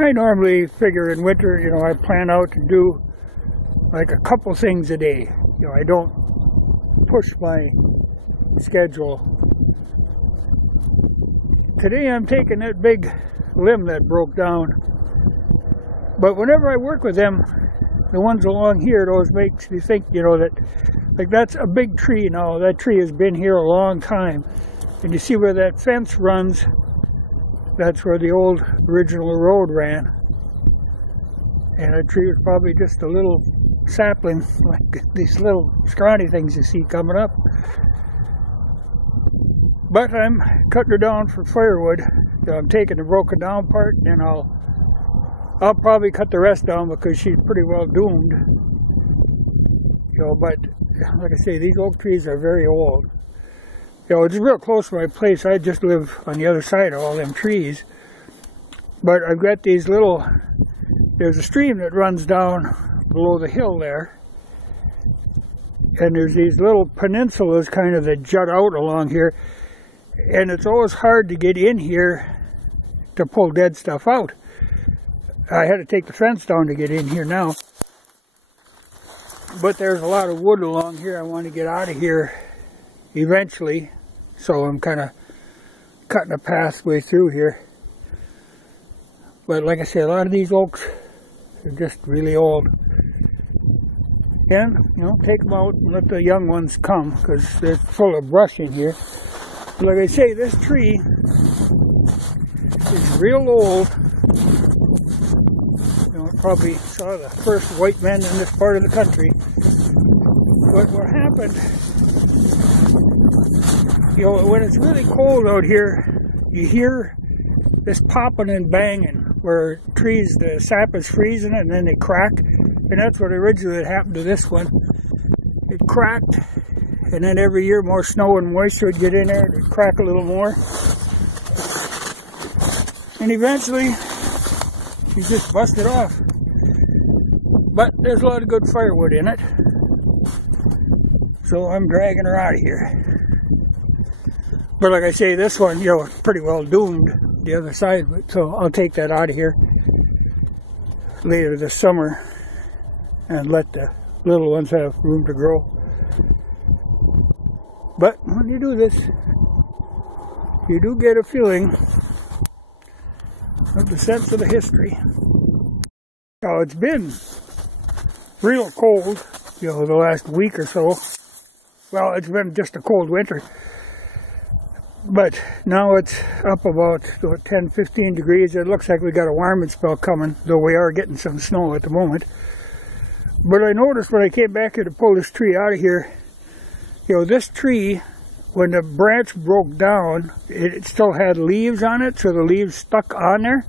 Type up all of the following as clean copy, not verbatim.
I normally figure in winter, you know, I plan out to do like a couple things a day. You know, I don't push my schedule. Today I'm taking that big limb that broke down. But whenever I work with them, the ones along here, it always makes me think, you know, that like that's a big tree now. That tree has been here a long time. And you see where that fence runs, that's where the old original road ran. And that tree was probably just a little sapling, like these little scrawny things you see coming up. But I'm cutting her down for firewood. You know, I'm taking the broken down part, and then I'll probably cut the rest down because she's pretty well doomed. You know, but like I say, these oak trees are very old. You know, it's real close to my place. I just live on the other side of all them trees. But I've got these little, there's a stream that runs down below the hill there. And there's these little peninsulas kind of that jut out along here. And it's always hard to get in here to pull dead stuff out. I had to take the fence down to get in here now. But there's a lot of wood along here I want to get out of here eventually. So I'm kind of cutting a pathway through here. But like I say, a lot of these oaks are just really old. And, you know, take them out and let the young ones come, because they're full of brush in here. But like I say, this tree is real old. You know, probably saw the first white men in this part of the country. But what happened, you know, when it's really cold out here, you hear this popping and banging where trees, the sap is freezing and then they crack. And that's what originally happened to this one. It cracked, and then every year more snow and moisture would get in there and it'd crack a little more. And eventually, she just busted off. But there's a lot of good firewood in it. So I'm dragging her out of here. But like I say, this one, you know, is pretty well doomed, the other side. So I'll take that out of here later this summer and let the little ones have room to grow. But when you do this, you do get a feeling of the sense of the history. Now it's been real cold, you know, the last week or so. Well, it's been just a cold winter. But now it's up about 10, 15 degrees. It looks like we got a warming spell coming, though we are getting some snow at the moment. But I noticed when I came back here to pull this tree out of here, you know, this tree, when the branch broke down, it still had leaves on it, so the leaves stuck on there.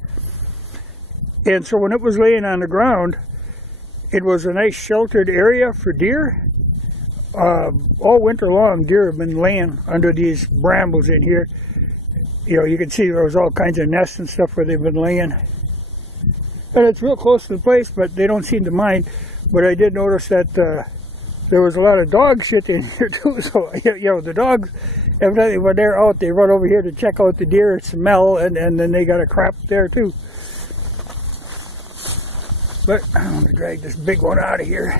And so when it was laying on the ground, it was a nice sheltered area for deer. All winter long, deer have been laying under these brambles in here. You know, you can see there was all kinds of nests and stuff where they've been laying. And it's real close to the place, but they don't seem to mind. But I did notice that there was a lot of dog shit in here too. So, you know, the dogs, evidently when they're out, they run over here to check out the deer, smell, and then they got a crap there too. But I'm going to drag this big one out of here.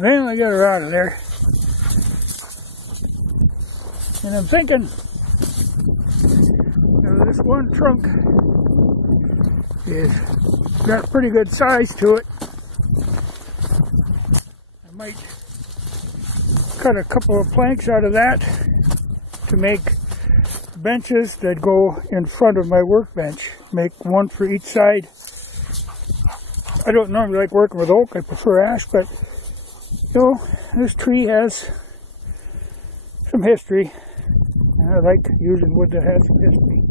Well, I got her out of there. And I'm thinking, you know, this one trunk is got pretty good size to it. I might cut a couple of planks out of that to make benches that go in front of my workbench. Make one for each side. I don't normally like working with oak, I prefer ash, but you know, this tree has some history, and I like using wood that has some history.